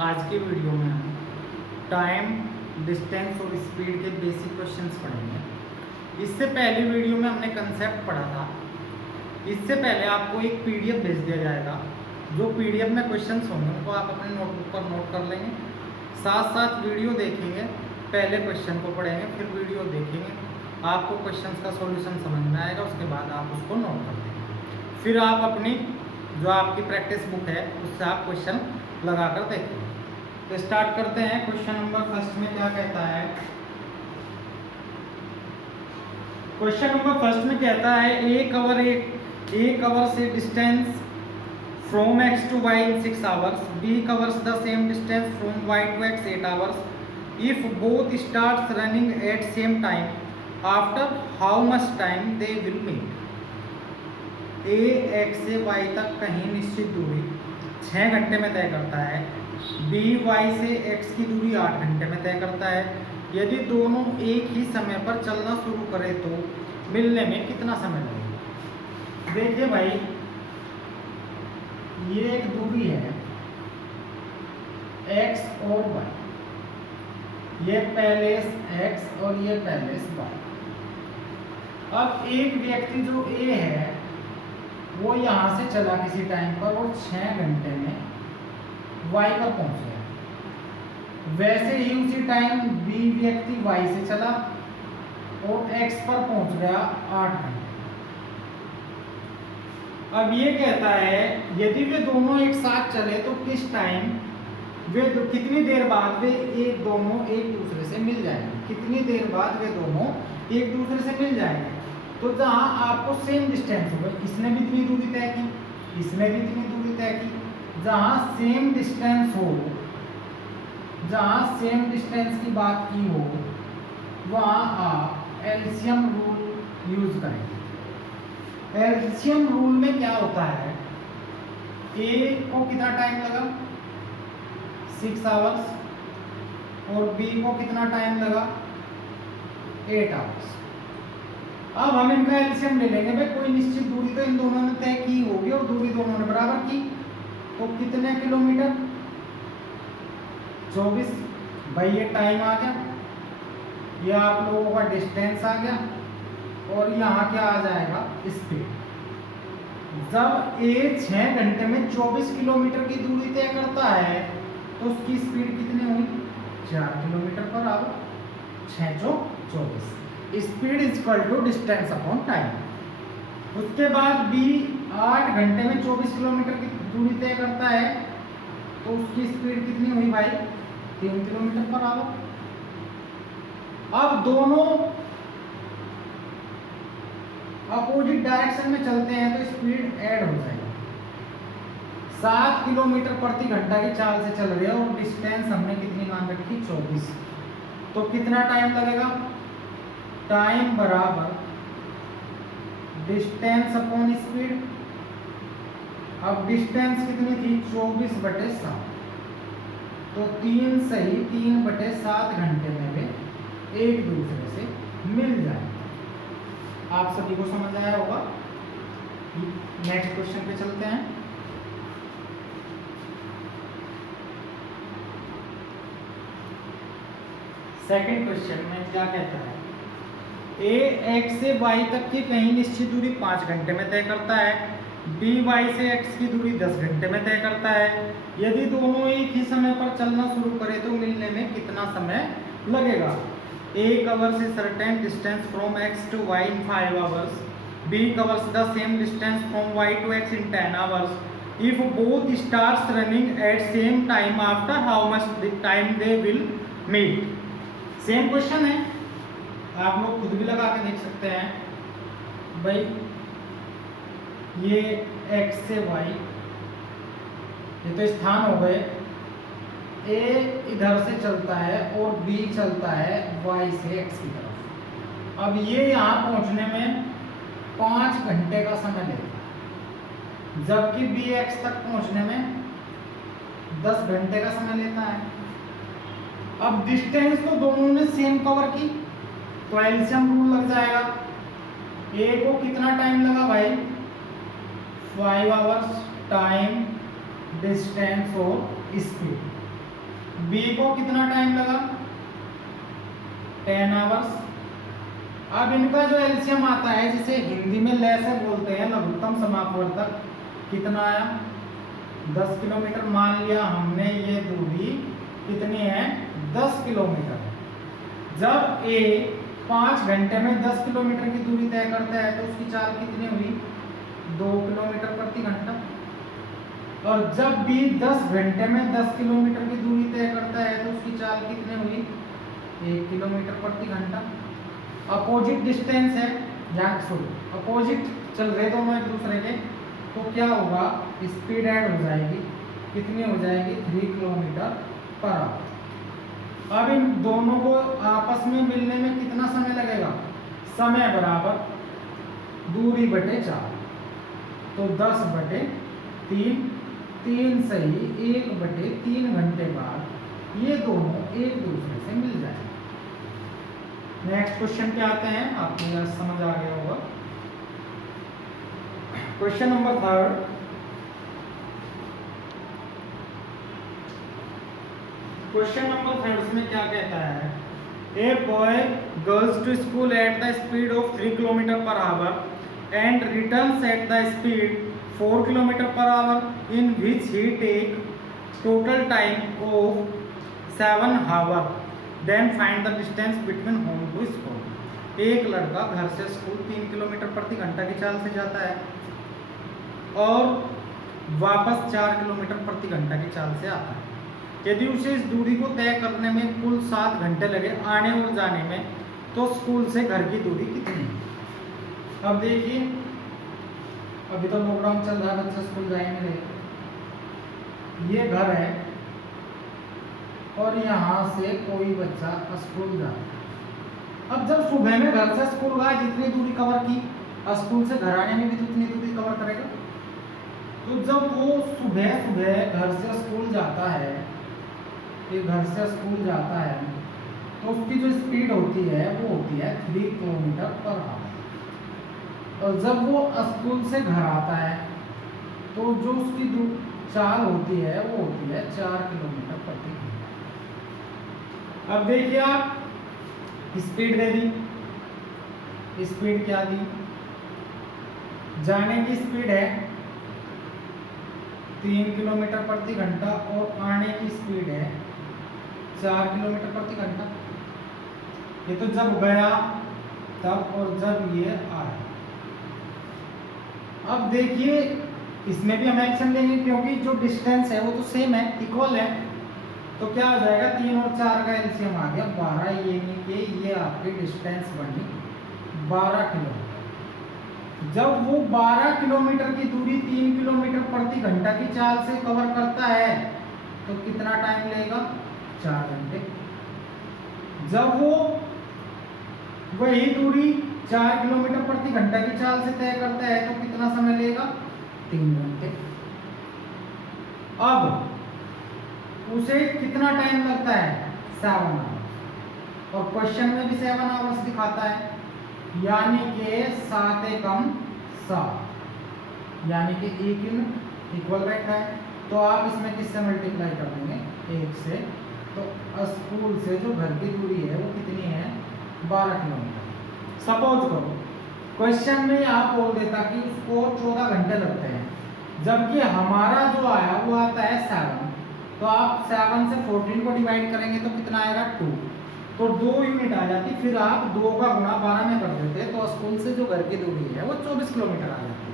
आज की वीडियो में हम टाइम, डिस्टेंस और स्पीड के बेसिक क्वेश्चंस पढ़ेंगे। इससे पहले वीडियो में हमने कंसेप्ट पढ़ा था। इससे पहले आपको एक पीडीएफ भेज दिया जाएगा। जो पीडीएफ में क्वेश्चंस होंगे उनको आप अपने नोटबुक पर नोट कर लेंगे, साथ साथ वीडियो देखेंगे। पहले क्वेश्चन को पढ़ेंगे, फिर वीडियो देखेंगे, आपको क्वेश्चंस का सॉल्यूशन समझ में आएगा। उसके बाद आप उसको नोट कर लेंगे, फिर आप अपनी जो आपकी प्रैक्टिस बुक है उससे आप क्वेश्चन लगा कर देखेंगे। तो स्टार्ट करते हैं। क्वेश्चन नंबर फर्स्ट में क्या कहता है? क्वेश्चन नंबर फर्स्ट में कहता है A covers a distance from x to y in 6 hours, b covers the same distance from y to x 8 hours. If both starts running at same time, after how much time they will meet? a x से y तक कहीं निश्चित दूरी 6 घंटे में तय करता है, b y से x की दूरी 8 घंटे में तय करता है। यदि दोनों एक ही समय पर चलना शुरू करें तो मिलने में कितना समय लगेगा? देखिए भाई, ये एक दूरी है x और y, ये पैलेस x और ये पैलेस y। अब एक व्यक्ति जो A है वो यहाँ से चला किसी टाइम पर और 6 घंटे में y पर पहुंच गया। वैसे ही उसी टाइम B व्यक्ति y से चला और x पर पहुंच गया 8 घंटे। अब ये कहता है यदि वे दोनों एक साथ चले तो किस टाइम कितनी देर बाद वे दोनों एक दूसरे से मिल जाएंगे। कितनी देर बाद वे दोनों एक दूसरे से मिल जाएंगे? तो जहाँ आपको सेम डिस्टेंस होगा, इसने भी इतनी दूरी तय की, इसने भी इतनी दूरी तय की। जहाँ सेम डिस्टेंस हो, जहाँ सेम डिस्टेंस की बात की हो, वहाँ आप एलसीएम रूल यूज करेंगे। एलसीएम रूल में क्या होता है? ए को कितना टाइम लगा? 6 आवर्स। और बी को कितना टाइम लगा? 8 आवर्स। अब हम इनका एलसीएम ले लेंगे। भाई कोई निश्चित दूरी तो इन दोनों ने तय की होगी और दूरी दोनों ने बराबर की, तो कितने किलोमीटर? 24। भाई ये टाइम आ गया, ये आप लोगों का डिस्टेंस आ गया, और यहाँ क्या आ जाएगा? स्पीड। जब ए 6 घंटे में 24 किलोमीटर की दूरी तय करता है तो उसकी स्पीड कितनी हुई? 4 kilometre per hour. 6 × 24। Speed is equal to distance upon time. उसके बाद बी 8 घंटे में 24 किलोमीटर की दूरी तय करता है तो उसकी स्पीड कितनी हुई भाई? 3 किलोमीटर पर आवर। अब दोनों अपोजिट डायरेक्शन में चलते हैं तो स्पीड ऐड हो जाएगी। 7 किलोमीटर प्रति घंटा की चाल से चल रहे हैं और डिस्टेंस हमने कितनी मान रखी? 24। तो कितना टाइम लगेगा? टाइम बराबर डिस्टेंस अपॉन स्पीड। अब डिस्टेंस कितनी थी? 24/7। तो 3 सही 3/7 घंटे में वे एक दूसरे से मिल जाए। आप सभी को समझ आया होगा। नेक्स्ट क्वेश्चन पे चलते हैं। सेकंड क्वेश्चन में क्या कहता है? ए x से y तक की कहीं निश्चित दूरी 5 घंटे में तय करता है, b y से x की दूरी 10 घंटे में तय करता है। यदि दोनों एक ही समय पर चलना शुरू करें तो मिलने में कितना समय लगेगा? A covers a certain distance from x to y in 5 hours. B covers the same distance from y to x in 10 hours. If both starts running at same time, after how much time they will meet? Same question है, आप लोग खुद भी लगा के देख सकते हैं। भाई ये x से y, ये तो स्थान हो गए। A इधर से चलता है और B चलता है Y से X की तरफ। अब ये यहाँ पहुँचने में 5 घंटे का समय लेता है, जबकि B X तक पहुँचने में 10 घंटे का समय लेता है। अब डिस्टेंस तो दोनों ने सेम कवर की तो एलसीएम रूल लग जाएगा। A को कितना टाइम लगा भाई? 5 आवर्स। टाइम, डिस्टेंस और स्पीड। बी को कितना टाइम लगा, 10 आवर्स। अब इनका जो एलसीएम आता है, जिसे हिंदी में लेसर बोलते हैं, लघुत्तम समापवर्तक, कितना आया, 10 किलोमीटर। मान लिया हमने ये दूरी कितनी है, 10 किलोमीटर। जब ए 5 घंटे में 10 किलोमीटर की दूरी तय करता है तो उसकी चाल कितनी हुई, 2 किलोमीटर प्रति घंटा। और जब बी 10 घंटे में 10 किलोमीटर की दूरी तय करता है तो उसकी चाल कितनी हुई, 1 किलोमीटर प्रति घंटा। अपोजिट डिस्टेंस है, या अपोजिट चल रहे दोनों एक दूसरे के, तो क्या होगा, स्पीड ऐड हो जाएगी, कितनी हो जाएगी, 3 किलोमीटर पर आवर। अब इन दोनों को आपस में मिलने में कितना समय लगेगा, समय बराबर दूरी बटे 4, तो 10/3, 3 सही 1/3 घंटे बाद ये दोनों एक दूसरे से मिल जाएंगे। नेक्स्ट क्वेश्चन पे आते हैं, आपको यह समझ आ गया होगा। क्वेश्चन नंबर 3, क्वेश्चन नंबर 3 इसमें क्या कहता है, a boy goes to school at the speed of 3 kilometre per hour and returns at the speed 4 kilometre per hour in which he take total time of 7 hour, then find the distance between home to school. एक लड़का घर से school 3 kilometre प्रति घंटा की चाल से जाता है और वापस 4 किलोमीटर प्रति घंटा की चाल से आता है। यदि उसे इस दूरी को तय करने में कुल 7 घंटे लगे आने और जाने में, तो स्कूल से घर की दूरी कितनी है। अब देखिए, अभी तो लॉकडाउन चल रहा है, बच्चे स्कूल जाएंगे नहीं। ये घर है और यहाँ से कोई बच्चा स्कूल जा रहा है। अब जब सुबह में घर से स्कूल गया, जितनी दूरी कवर की, स्कूल से घर आने में भी तो उतनी दूरी कवर करेगा। तो जब वो सुबह सुबह घर से स्कूल जाता है, ये घर से स्कूल जाता है, तो उसकी जो स्पीड होती है वो होती है 3 किलोमीटर पर आवर। और जब वो स्कूल से घर आता है तो जो उसकी चाल होती है वो होती है 4 किलोमीटर प्रति घंटा। अब देखिए, आप स्पीड दे दी, स्पीड क्या दी, जाने की स्पीड है 3 किलोमीटर प्रति घंटा और आने की स्पीड है 4 किलोमीटर प्रति घंटा। ये तो जब गया तब और जब ये आया। अब देखिए, इसमें भी हम एक्शन लेंगे क्योंकि जो डिस्टेंस है वो तो सेम है, इक्वल है। तो क्या हो जाएगा, 3 और 4 का एलसीएम आ गया 12, यानी कि ये आपकी डिस्टेंस बनी 12 किलोमीटर। जब वो 12 किलोमीटर की दूरी 3 किलोमीटर प्रति घंटा की चाल से कवर करता है तो कितना टाइम लेगा, 4 घंटे। जब वो वही दूरी 4 किलोमीटर प्रति घंटा की चाल से तय करता है तो कितना समय लेगा, 3 घंटे। अब उसे कितना टाइम लगता है, 7 आवर्स। और क्वेश्चन में भी 7 आवर्स दिखाता है, यानी कि 7 एकम 7, यानी कि 1 यूनिट इक्वल बैठा है। तो आप इसमें किससे मल्टीप्लाई कर देंगे, 1 से। तो स्कूल से जो घर की दूरी है वो कितनी है, 12 किलोमीटर। सपोज करो क्वेश्चन में आप बोल देता कि उसको 14 घंटे लगते हैं, जबकि हमारा जो आया वो आता है 7। तो आप 7 से 14 को डिवाइड करेंगे तो कितना आएगा, 2। तो 2 यूनिट आ जाती, फिर आप 2 का गुणा 12 में कर देते तो स्कूल से जो घर की दूरी है वो 24 किलोमीटर आ जाती।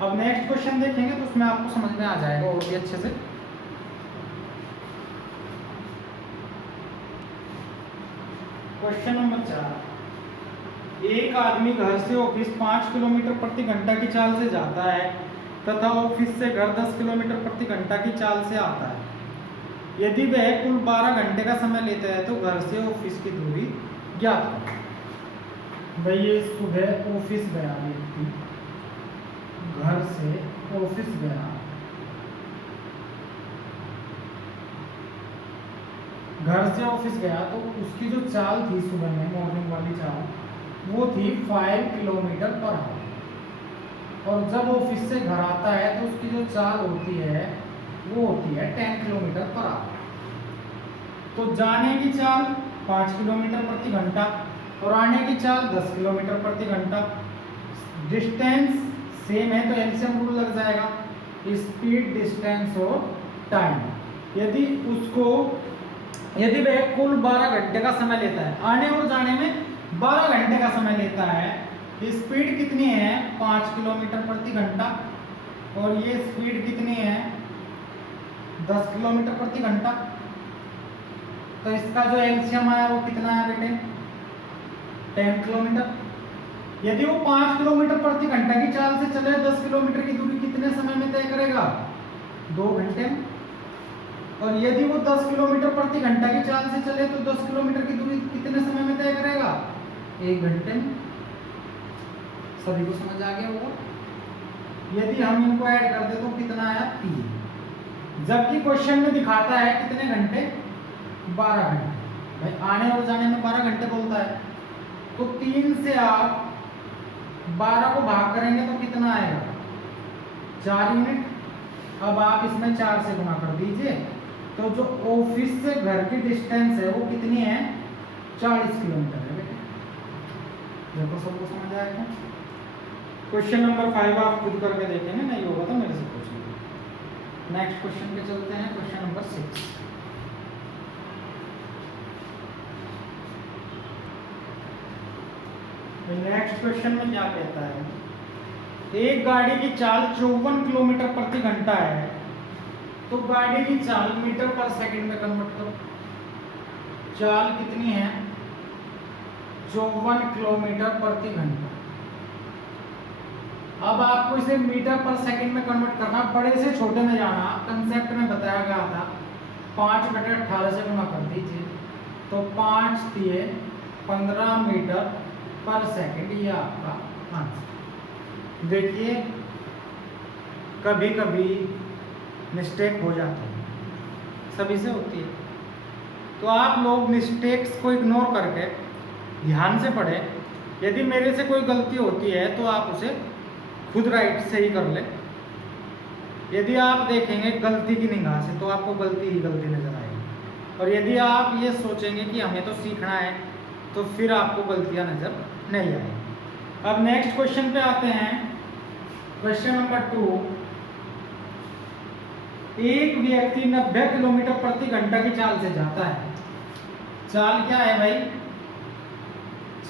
अब नेक्स्ट क्वेश्चन देखेंगे तो उसमें आपको समझ में आ जाएगा और भी अच्छे से। क्वेश्चन नंबर 4, एक आदमी घर से ऑफिस 5 किलोमीटर प्रति घंटा की चाल से जाता है तथा ऑफिस से घर 10 किलोमीटर प्रति घंटा की चाल से आता है। यदि वह कुल 12 घंटे का समय लेता है तो घर से ऑफिस की दूरी ज्ञात करें। भाई ये सुबह ऑफिस गया व्यक्ति, घर से ऑफिस गया, घर से ऑफिस गया तो उसकी जो चाल थी सुबह में, मॉर्निंग वाली चाल, वो थी 5 किलोमीटर पर आवर। और जब ऑफिस से घर आता है तो उसकी जो चाल होती है वो होती है 10 किलोमीटर पर आवर। तो जाने की चाल 5 किलोमीटर प्रति घंटा और आने की चाल 10 किलोमीटर प्रति घंटा। डिस्टेंस सेम है तो एलसीएम रूल लग जाएगा, स्पीड, डिस्टेंस और टाइम। यदि वह कुल 12 घंटे का समय लेता है, आने और जाने में 12 घंटे का समय लेता है, स्पीड कितनी है 5 किलोमीटर प्रति घंटा और ये स्पीड कितनी है 10 किलोमीटर प्रति घंटा, तो इसका जो एलसीएम आया वो कितना है बेटे 10 किलोमीटर। यदि वो 5 किलोमीटर प्रति घंटा की चाल से चले 10 किलोमीटर की दूरी कितने समय में तय करेगा 2 घंटे में। और यदि वो 10 किलोमीटर प्रति घंटा की चाल से चले तो 10 किलोमीटर की दूरी कितने समय में तय करेगा 1 घंटे में। सभी को समझ आ गया होगा। यदि हम इनको ऐड कर दे तो कितना आया 3, जबकि क्वेश्चन में दिखाता है कितने घंटे 12 घंटे। भाई आने और जाने में 12 घंटे बोलता है, तो 3 से आप 12 को भाग करेंगे तो कितना आएगा 4 यूनिट। अब आप इसमें 4 से गुणा कर दीजिए, तो जो ऑफिस से घर की डिस्टेंस है वो कितनी है 40 किलोमीटर है बेटे। देखो सबको समझ आएगा। क्वेश्चन नंबर 5 आप खुद करके देखेंगे, नहीं होगा तो मेरे से पूछिए। नेक्स्ट क्वेश्चन पे चलते हैं, क्वेश्चन नंबर 6। नेक्स्ट क्वेश्चन में क्या कहता है, एक गाड़ी की चाल 54 किलोमीटर प्रति घंटा है, तो गाड़ी की चाल मीटर पर सेकंड में कन्वर्ट करो। चाल कितनी है 54 किलोमीटर प्रति घंटा। अब आपको इसे मीटर पर सेकंड में कन्वर्ट करना, बड़े से छोटे में जाना, कंसेप्ट में बताया गया था 5/18 से गुणा कर दीजिए, तो 5 दिए 15 मीटर पर सेकंड, ये आपका आंसर। देखिए कभी कभी मिस्टेक हो जाती है, सभी से होती है, तो आप लोग मिस्टेक्स को इग्नोर करके ध्यान से पढ़ें। यदि मेरे से कोई गलती होती है तो आप उसे खुद राइट सही कर ले। यदि आप देखेंगे गलती की निगाह से तो आपको गलती ही गलती नजर आएगी, और यदि आप ये सोचेंगे कि हमें तो सीखना है तो फिर आपको गलतियां नजर नहीं आएगी। अब नेक्स्ट क्वेश्चन पे आते हैं, क्वेश्चन नंबर 2। एक व्यक्ति 90 किलोमीटर प्रति घंटा की चाल से जाता है। चाल क्या है भाई,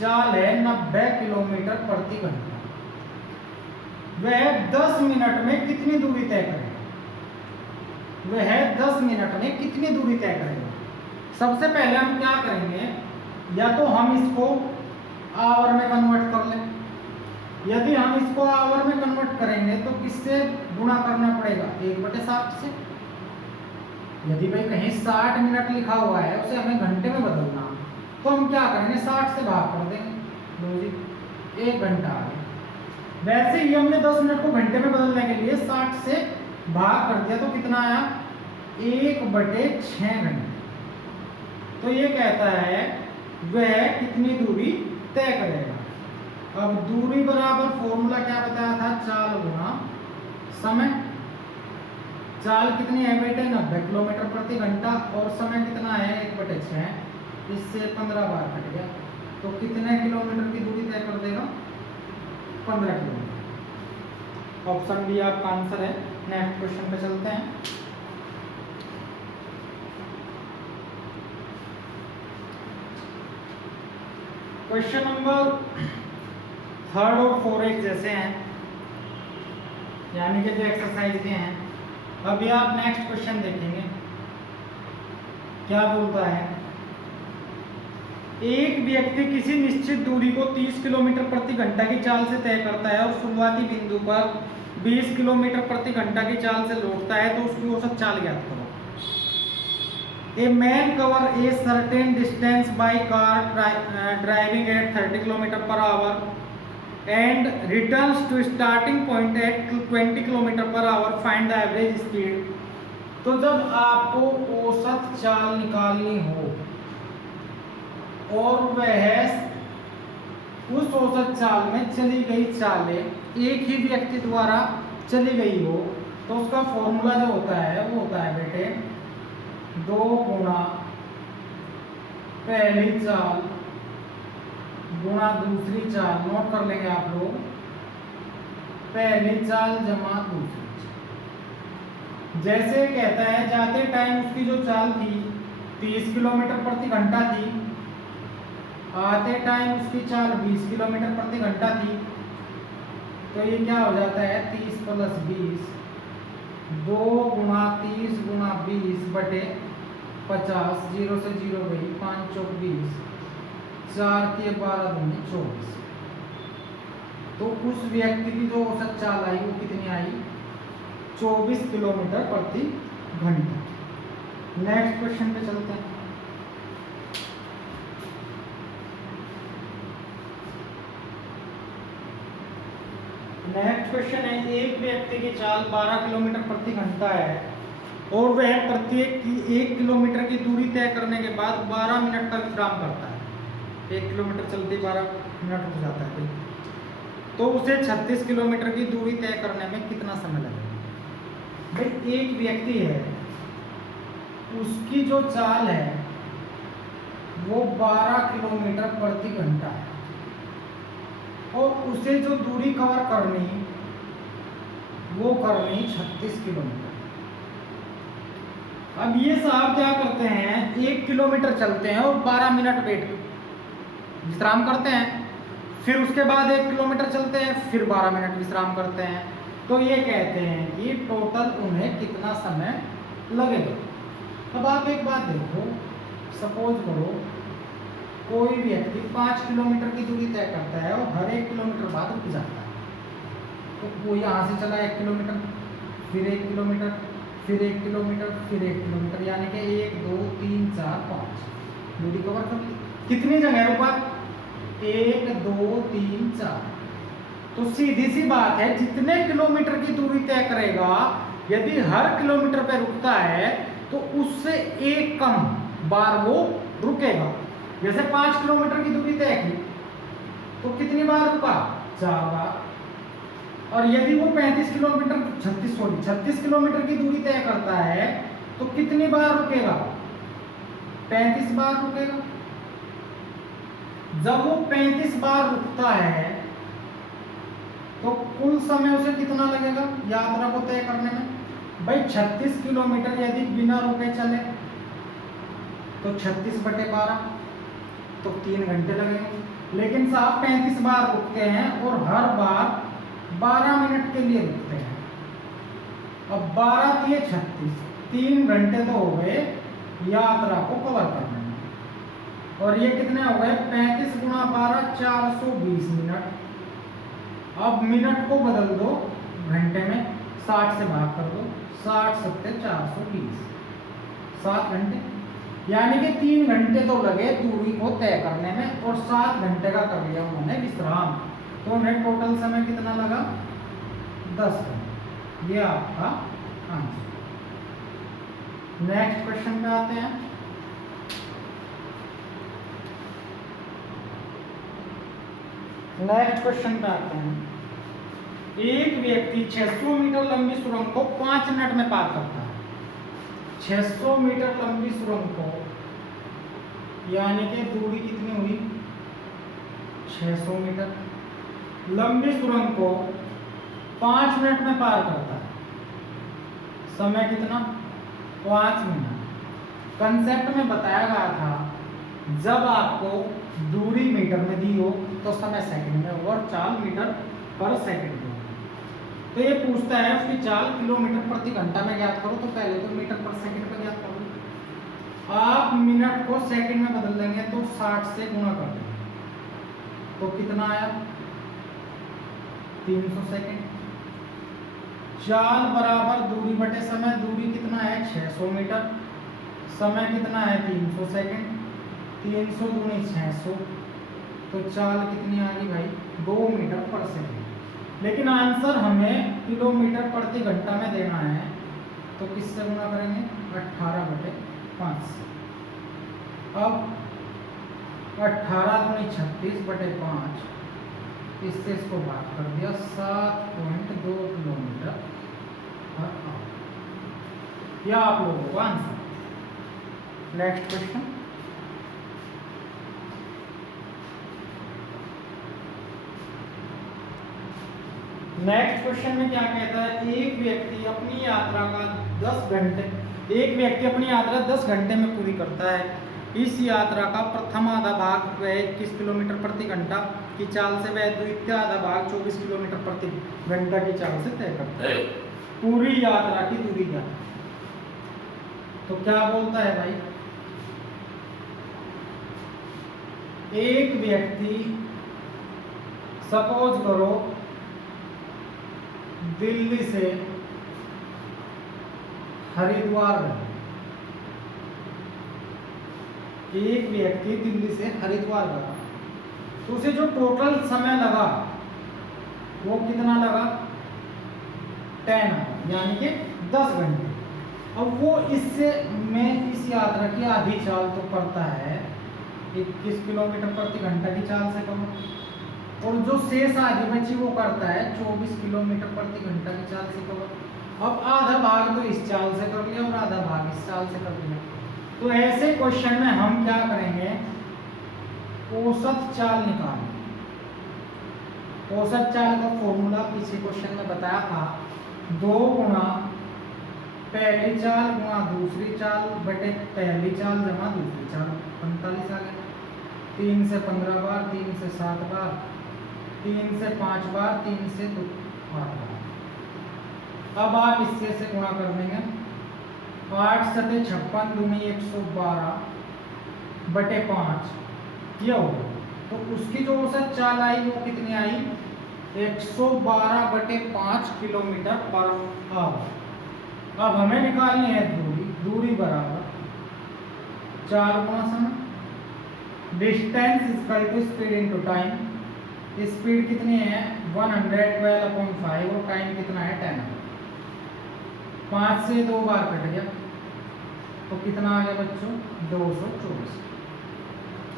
चाल है 90 किलोमीटर प्रति घंटा। वह 10 मिनट में कितनी दूरी तय करेगा, वह 10 मिनट में कितनी दूरी तय करेगा। सबसे पहले हम क्या करेंगे, या तो हम इसको आवर में कन्वर्ट कर लें। यदि हम इसको आवर में कन्वर्ट करेंगे तो किससे गुणा करना पड़ेगा 1/7 से। यदि भाई कहीं 60 मिनट लिखा हुआ है उसे हमें घंटे में बदलना, तो हम क्या करेंगे 60 से भाग कर देंगे, लो जी 1 घंटा आ गया। वैसे ही हमने 10 मिनट को घंटे में बदलने के लिए 60 से भाग कर दिया, तो कितना आया 1/6 घंटे। तो ये कहता है वह कितनी दूरी तय करेगा। अब दूरी बराबर फॉर्मूला क्या बताया था, चाल गुना समय। चाल कितनी है बेटे 90 किलोमीटर प्रति घंटा, और समय कितना है 1/6, इससे 15 बार कट गया, तो कितने किलोमीटर की दूरी तय कर देगा 15 किलोमीटर। ऑप्शन बी आपका आंसर है। नेक्स्ट क्वेश्चन पे चलते हैं। क्वेश्चन नंबर 3 और 4 एक जैसे हैं, यानी कि जो एक्सरसाइज के हैं। अभी आप नेक्स्ट क्वेश्चन देखेंगे क्या बोलता है। एक व्यक्ति किसी निश्चित दूरी को 30 किलोमीटर प्रति घंटा की चाल से तय करता है और शुरुआती बिंदु पर 20 किलोमीटर प्रति घंटा की चाल से लौटता है, तो उसकी औसत चाल ज्ञात करो। A man cover a certain distance by car driving at 30 km per hour and returns to starting point at 20 km per hour. Find the average speed. तो जब आपको औसत चाल निकालनी हो और वह उस औसत चाल में चली गई चालें एक ही व्यक्ति द्वारा चली गई हो, तो उसका फॉर्मूला जो होता है वो होता है बेटे 2 गुणा पहली चाल गुणा दूसरी चाल, नोट कर लेंगे आप लोग, पहली चाल जमा दूसरी चाल। जैसे कहता है जाते टाइम उसकी जो चाल थी 30 किलोमीटर प्रति घंटा थी, आते टाइम उसकी चाल 20 किलोमीटर प्रति घंटा थी, तो ये क्या हो जाता है 30 + 20, 2 गुणा 30 गुणा 20 बटे 50, 0 से 0 गई, 5 चौक 20, 4 के 12 दूनी 24। तो उस व्यक्ति की जो औसत चाल आई वो कितनी आई, 24 किलोमीटर प्रति घंटा। नेक्स्ट क्वेश्चन पे चलते हैं। नेक्स्ट क्वेश्चन है, एक व्यक्ति की चाल 12 किलोमीटर प्रति घंटा है और वह प्रत्येक 1 किलोमीटर की दूरी तय करने के बाद 12 मिनट का विश्राम करता है। 1 किलोमीटर चलते 12 मिनट हो जाता है, तो उसे 36 किलोमीटर की दूरी तय करने में कितना समय लगेगा? भाई एक व्यक्ति है, उसकी जो चाल है वो 12 किलोमीटर प्रति घंटा है और उसे जो दूरी कवर करनी वो करनी 36 किलोमीटर। अब ये साहब क्या करते हैं, 1 किलोमीटर चलते हैं और 12 मिनट वेट विश्राम करते हैं, फिर उसके बाद 1 किलोमीटर चलते हैं, फिर 12 मिनट विश्राम करते हैं। तो ये कहते हैं कि टोटल उन्हें कितना समय लगेगा। अब आप एक बात देखो, सपोज करो कोई व्यक्ति 5 किलोमीटर की दूरी तय करता है और हर 1 किलोमीटर बाद रुक जाता है, तो वो यहाँ से चला 1 किलोमीटर, फिर 1 किलोमीटर, फिर 1 किलोमीटर, फिर 1 किलोमीटर, यानी कि 1 2 3 4 5 दूरी कवर कर ली। कितनी जगह रुका, 1 2 3 4। तो सीधी सी बात है, जितने किलोमीटर की दूरी तय करेगा, यदि हर किलोमीटर पे रुकता है तो उससे एक कम बार वो रुकेगा। जैसे 5 किलोमीटर की दूरी तय की तो कितनी बार रुका, 4 बार। और यदि वो 36 किलोमीटर की दूरी तय करता है तो कितनी बार रुकेगा, 35 बार रुकेगा। जब वो 35 बार रुकता है तो कुल समय उसे कितना लगेगा यात्रा को तय करने में? भाई 36 किलोमीटर यदि बिना रुके चले तो 36/12, तो 3 घंटे लगेंगे। लेकिन साहब 35 बार रुकते हैं और हर बार 12 मिनट के लिए रुकते हैं। अब 12 दिए 36, 3 घंटे तो हो गए यात्रा को कवर करने में। और ये कितने हो गए, 35 गुणा 12 420 मिनट। अब मिनट को बदल दो घंटे में, 60 से भाग कर दो, 60 सत्ते 420, 7 घंटे। यानी कि 3 घंटे तो लगे दूरी को तय करने में और 7 घंटे का कर लिया उन्होंने विश्राम। तो उन्हें टोटल समय कितना लगा, 10 घंटे। ये आपका आंसर। नेक्स्ट क्वेश्चन पे आते हैं। नेक्स्ट क्वेश्चन पे आते हैं। एक व्यक्ति 600 मीटर लंबी सुरंग को 5 मिनट में पार करता है। 600 मीटर लंबी सुरंग को, यानी कि दूरी कितनी हुई, 600 मीटर लंबी सुरंग को 5 मिनट में पार करता है। समय कितना, 5 मिनट। कंसेप्ट में बताया गया था, जब आपको दूरी मीटर में दी हो तो समय सेकंड में हो और चाल मीटर पर सेकंड में। तो ये पूछता है उसकी चाल किलोमीटर प्रति घंटा में ज्ञात करो, तो पहले तो मीटर पर सेकंड में ज्ञात करो। आप मिनट को सेकंड में बदल देंगे तो 60 से गुणा कर देंगे, तो कितना आया, 300 सेकंड। चाल बराबर दूरी बटे समय, दूरी कितना है 600 मीटर, समय कितना है 300 सेकंड, 300 दूनी 600, तो चाल कितनी आ गई भाई, 2 मीटर पर सेकंड। लेकिन आंसर हमें किलोमीटर प्रति घंटा में देना है, तो किससे गुणा करेंगे, 18/5। अब 18 दूनी 36/5, इससे इसको भाग कर दिया, 7.2 किलोमीटर पर आवर। यह आप लोगों का answer. Next question. Next question में क्या कहता है, एक व्यक्ति अपनी यात्रा 10 घंटे में पूरी करता है। इस यात्रा का प्रथम आधा भाग वह 21 किलोमीटर प्रति घंटा की चाल से, वह द्वितीय आधा भाग 24 किलोमीटर प्रति घंटा की चाल से तय करता है। पूरी यात्रा की दूरी क्या है? तो क्या बोलता है भाई, एक व्यक्ति सपोज करो दिल्ली से हरिद्वार गया, एक व्यक्ति दिल्ली से हरिद्वार गया, तो उसे जो टोटल समय लगा वो कितना लगा, 10 आवर, यानी कि 10 घंटे। अब वो इससे में इस यात्रा की आधी चाल तो करता है 21 किलोमीटर प्रति घंटा की चाल से कम, और जो शेष आधी बची वो करता है 24 किलोमीटर प्रति घंटा की चाल से कम। अब आधा भाग तो इस चाल से कर लिया और आधा भाग इस चाल से कर लिया। तो ऐसे क्वेश्चन में हम क्या करेंगे, औसत चाल निकालेंगे। औसत चाल का फॉर्मूला पीछे क्वेश्चन में बताया था, 2 गुना पहली चाल गुना दूसरी चाल बटे पहली चाल जमा दूसरी चाल, 45 आ गया। 3 से 15 बार, 3 से 7 बार, 3 से 5 बार, 3 से 8 बार। अब आप इससे से गुणा कर देंगे, 8 सते 56 दूनी 112 बटे 5 ये होगा। तो उसकी जो औसत चाल आई वो कितनी आई, 112 बटे 5 किलोमीटर पर आवर। अब हमें निकालनी है दूरी, दूरी बराबर 4 गुना समय distance equal to speed into time. Speed कितनी है 112/5 और टाइम कितना है 10। 5 से 2 बार कट गया तो कितना आ गया बच्चों, 224।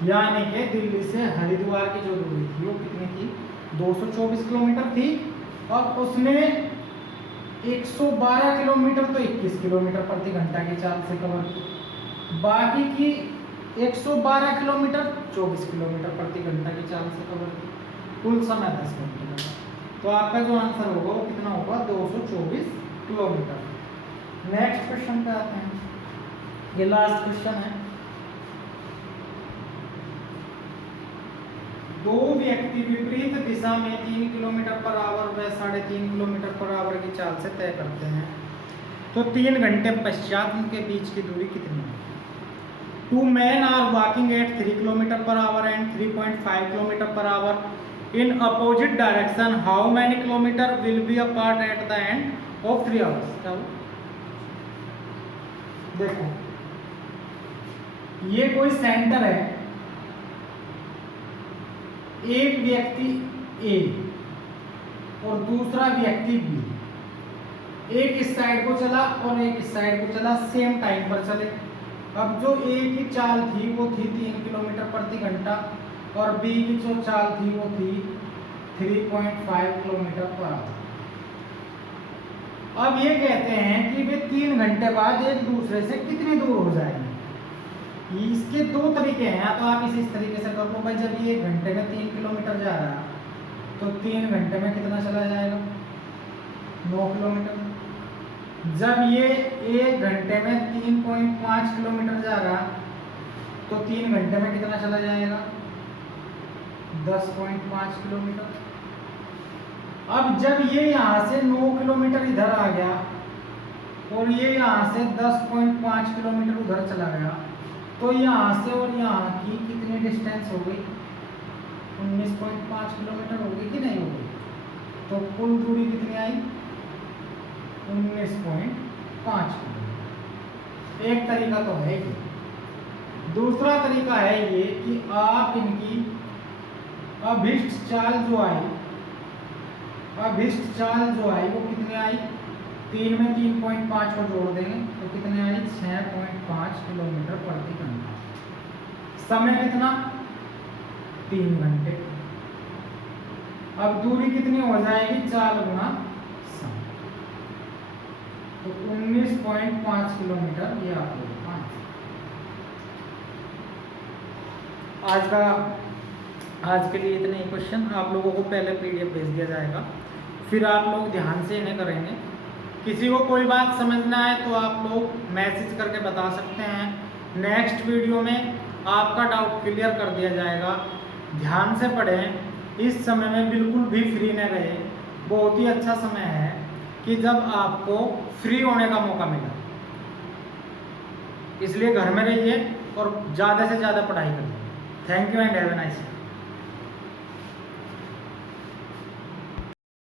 यानी कि दिल्ली से हरिद्वार की जो दूरी थी वो कितनी थी, 224 किलोमीटर थी। और उसने 112 किलोमीटर तो 21 किलोमीटर प्रति घंटा की चाल से कवर की, बाकी की 112 किलोमीटर 24 किलोमीटर प्रति घंटा की चाल से कवर की। कुल समय 10 घंटे का। तो आपका जो आंसर होगा वो कितना होगा, 224 किलोमीटर। नेक्स्ट क्वेश्चन पे आते हैं, ये लास्ट क्वेश्चन है। 2 व्यक्ति विपरीत दिशा में 3 किलोमीटर पर आवर व 3.5 किलोमीटर पर आवर की चाल से तय करते हैं, तो 3 घंटे पश्चात उनके बीच की दूरी कितनी है? 2 men are walking at 3 kilometer per hour and 3.5 kilometer per hour in opposite direction. How many kilometer will be apart at the end of 3 hours? क्या हो? देखो ये कोई सेंटर है, एक व्यक्ति ए और दूसरा व्यक्ति बी, एक इस साइड को चला और एक इस साइड को चला, सेम टाइम पर चले। अब जो ए की चाल थी वो थी 3 किलोमीटर प्रति घंटा और बी की जो चाल थी वो थी 3.5 किलोमीटर पर आवर। अब ये कहते हैं कि वे 3 घंटे बाद एक दूसरे से कितनी दूर हो जाएंगे। इसके 2 तरीके हैं, या तो आप इस तरीके से कर लो भाई, जब ये 1 घंटे में 3 किलोमीटर जा रहा है तो 3 घंटे में कितना चला जाएगा, 9 किलोमीटर। जब ये 1 घंटे में 3.5 किलोमीटर जा रहा तो 3 घंटे में कितना चला जाएगा, 10.5 किलोमीटर। अब जब ये यहाँ से 9 किलोमीटर इधर आ गया और ये यहाँ से 10.5 किलोमीटर उधर चला गया, तो यहाँ से और यहाँ की कितनी डिस्टेंस हो गई, 19.5 किलोमीटर होगी कि नहीं होगी। तो कुल दूरी कितनी आई, 19.5 किलोमीटर। एक तरीका तो है ये। दूसरा तरीका है ये कि आप इनकी अभिष्ट चाल जो आई वो कितनी आई, 3 में 3.5 को जोड़ देंगे तो कितने आई, 6.5 किलोमीटर प्रति घंटा। समय कितना, 3 घंटे। अब दूरी कितनी हो जाएगी, 4 गुना समय, तो 19.5 किलोमीटर ये आप लोगों का आज के लिए इतने ही क्वेश्चन। आप लोगों को पहले PDF भेज दिया जाएगा, फिर आप लोग ध्यान से इन्हें करेंगे। किसी को कोई बात समझ ना आए तो आप लोग मैसेज करके बता सकते हैं। नेक्स्ट वीडियो में आपका डाउट क्लियर कर दिया जाएगा। ध्यान से पढ़ें, इस समय में बिल्कुल भी फ्री न रहे। बहुत ही अच्छा समय है कि जब आपको फ्री होने का मौका मिला, इसलिए घर में रहिए और ज़्यादा से ज़्यादा पढ़ाई करिए। Thank you and have a nice day.